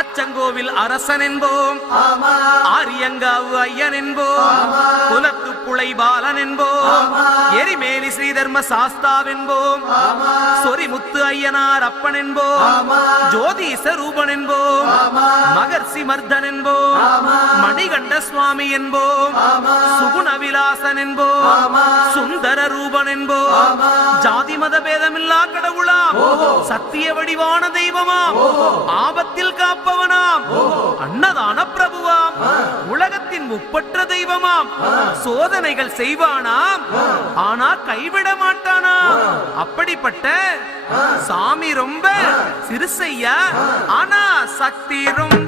அச்சங்கோவில் அரசன் என்போம், ஆரியங்காவு ஐயன் என்போம், குலத்து புளை பாலன் என்போம், எரிமேலி ஸ்ரீதர்ம சாஸ்தாவென்போம், சொரிமுத்து ஐயனார் அப்பன் என்போம், ஜோதிச ரூபன் என்போம், மகர்ஷி மர்தன் என்போம், மணிகண்ட சுவாமி என்போம், சுகுண விலாசன் என்போம், சுந்தர ரூபன் என்போம், ஜாதி மத பேதமில்லா கடவுளாம், சத்திய வடிவான தெய்வமாம், ஆபத்தில் காப்பவனாம், அன்னதான பிரபுவாம், உலகத்தின் முப்பற்ற தெய்வமாம், சோதனைகள் செய்வானாம் ஆனா கைவிட மாட்டானாம். அப்படிப்பட்ட சாமி ரொம்ப சிறுசையா, ஆனா சக்தி ரொம்ப